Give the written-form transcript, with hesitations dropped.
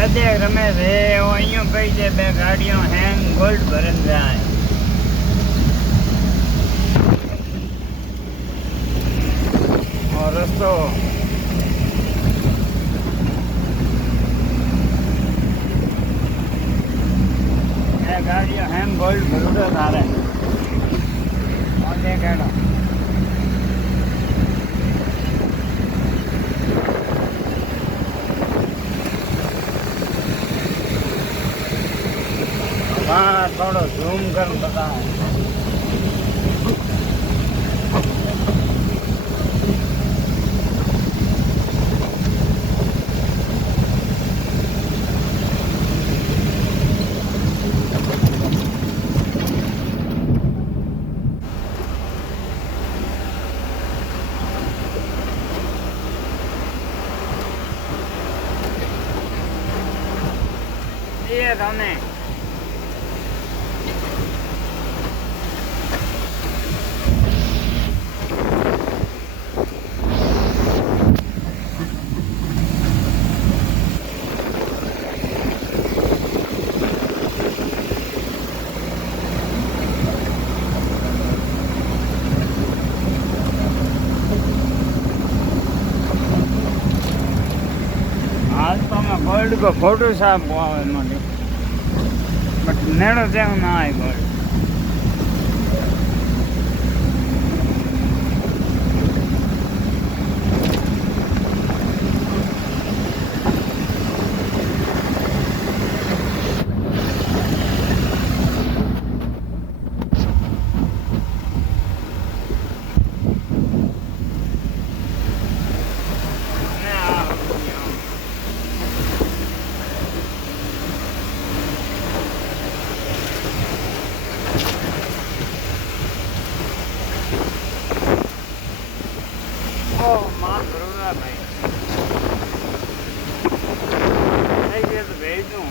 હદે રમે છે અહીંયા કઈ છે બે ગાડીઓ હેંગ ગોલ્ડ ભરન જાય રસ્તો એ ગાડીઓ હેંગ ગોલ્ડ ભરતો તારે દેખાડો हाँ थोड़ा झूम कर बता ये थाने आज तो मैं गोल्ड को फोटो साफ बट नेड़ो जाऊँ ना आए गोल्ड मां बरोबर भाई तो भेज दूँ